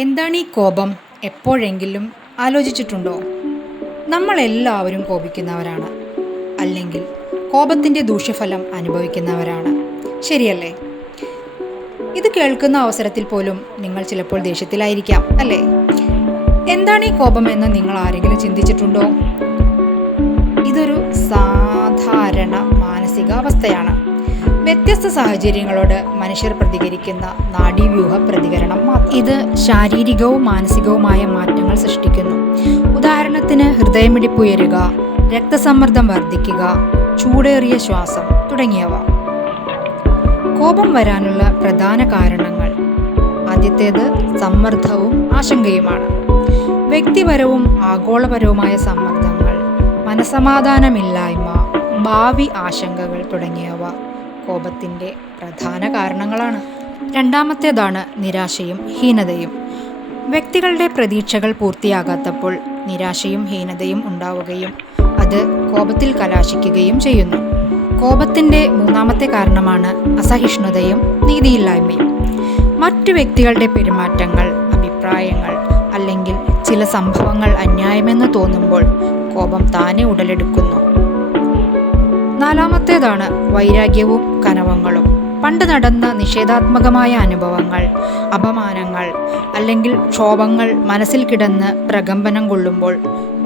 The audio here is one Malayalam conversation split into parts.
എന്താണ് ഈ കോപം? എപ്പോഴെങ്കിലും ആലോചിച്ചിട്ടുണ്ടോ? നമ്മളെല്ലാവരും കോപിക്കുന്നവരാണ്, അല്ലെങ്കിൽ കോപത്തിൻ്റെ ദൂഷ്യഫലം അനുഭവിക്കുന്നവരാണ്. ശരിയല്ലേ? ഇത് കേൾക്കുന്ന അവസരത്തിൽ പോലും നിങ്ങൾ ചിലപ്പോൾ ദേഷ്യത്തിലായിരിക്കാം, അല്ലേ? എന്താണ് ഈ കോപം എന്ന് നിങ്ങൾ ആരെങ്കിലും ചിന്തിച്ചിട്ടുണ്ടോ? ഇതൊരു സാധാരണ മാനസികാവസ്ഥയാണ്. വ്യത്യസ്ത സാഹചര്യങ്ങളോട് മനുഷ്യർ പ്രതികരിക്കുന്ന നാഡീവ്യൂഹ പ്രതികരണം മാത്രം. ഇത് ശാരീരികവും മാനസികവുമായ മാറ്റങ്ങൾ സൃഷ്ടിക്കുന്നു. ഉദാഹരണത്തിന് ഹൃദയമിടിപ്പ് ഉയരുക, രക്തസമ്മർദ്ദം വർദ്ധിക്കുക, ചൂടേറിയ ശ്വാസം തുടങ്ങിയവ. കോപം വരാനുള്ള പ്രധാന കാരണങ്ങൾ: ആദ്യത്തേത് സമ്മർദ്ദവും ആശങ്കയുമാണ്. വ്യക്തിപരവും ആഗോളപരവുമായ സമ്മർദ്ദങ്ങൾ, മനസമാധാനമില്ലായ്മ, ഭാവി ആശങ്കകൾ തുടങ്ങിയവ കോപത്തിൻ്റെ പ്രധാന കാരണങ്ങളാണ്. രണ്ടാമത്തേതാണ് നിരാശയും ഹീനതയും. വ്യക്തികളുടെ പ്രതീക്ഷകൾ പൂർത്തിയാകാത്തപ്പോൾ നിരാശയും ഹീനതയും ഉണ്ടാവുകയും അത് കോപത്തിൽ കലാശിക്കുകയും ചെയ്യുന്നു. കോപത്തിൻ്റെ മൂന്നാമത്തെ കാരണമാണ് അസഹിഷ്ണുതയും നീതിയില്ലായ്മയും. മറ്റു വ്യക്തികളുടെ പെരുമാറ്റങ്ങൾ, അഭിപ്രായങ്ങൾ അല്ലെങ്കിൽ ചില സംഭവങ്ങൾ അന്യായമെന്ന് തോന്നുമ്പോൾ കോപം താനെ ഉടലെടുക്കുന്നു. നാലാമത്തേതാണ് വൈരാഗ്യവും കനവങ്ങളും. പണ്ട് നടന്ന നിഷേധാത്മകമായ അനുഭവങ്ങൾ, അപമാനങ്ങൾ അല്ലെങ്കിൽ ക്ഷോഭങ്ങൾ മനസ്സിൽ കിടന്ന് പ്രകമ്പനം കൊള്ളുമ്പോൾ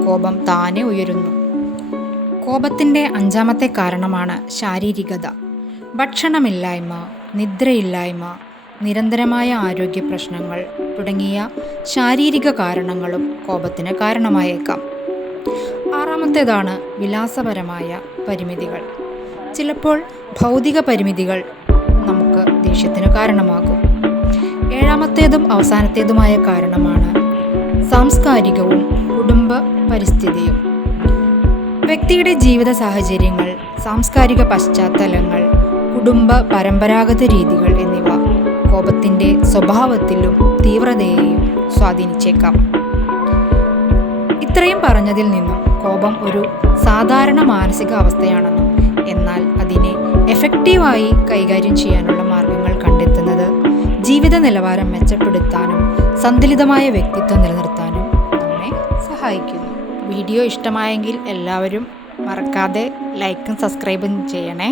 കോപം താനെ ഉയരുന്നു. കോപത്തിൻ്റെ അഞ്ചാമത്തെ കാരണമാണ് ശാരീരികത. ഭക്ഷണമില്ലായ്മ, നിദ്രയില്ലായ്മ, നിരന്തരമായ ആരോഗ്യ പ്രശ്നങ്ങൾ തുടങ്ങിയ ശാരീരിക കാരണങ്ങളും കോപത്തിന് കാരണമായേക്കാം. ആറാമത്തേതാണ് വിലാസപരമായ പരിമിതികൾ. ചിലപ്പോൾ ഭൗതിക പരിമിതികൾ നമുക്ക് ദേഷ്യത്തിന് കാരണമാകും. ഏഴാമത്തേതും അവസാനത്തേതുമായ കാരണമാണ് സാംസ്കാരികവും കുടുംബ പരിസ്ഥിതിയും. വ്യക്തിയുടെ ജീവിത സാഹചര്യങ്ങൾ, സാംസ്കാരിക പശ്ചാത്തലങ്ങൾ, കുടുംബ പരമ്പരാഗത രീതികൾ എന്നിവ കോപത്തിൻ്റെ സ്വഭാവത്തിലും തീവ്രതയെയും സ്വാധീനിച്ചേക്കാം. ഇത്രയും പറഞ്ഞതിൽ നിന്നും കോപം ഒരു സാധാരണ മാനസിക അവസ്ഥയാണെന്നും എന്നാൽ അതിനെ എഫക്റ്റീവായി കൈകാര്യം ചെയ്യാനുള്ള മാർഗങ്ങൾ കണ്ടെത്തുന്നത് ജീവിത നിലവാരം മെച്ചപ്പെടുത്താനും സന്തുലിതമായ വ്യക്തിത്വം നിലനിർത്താനും നമ്മെ സഹായിക്കുന്നു. വീഡിയോ ഇഷ്ടമായെങ്കിൽ എല്ലാവരും മറക്കാതെ ലൈക്കും സബ്സ്ക്രൈബും ചെയ്യണേ.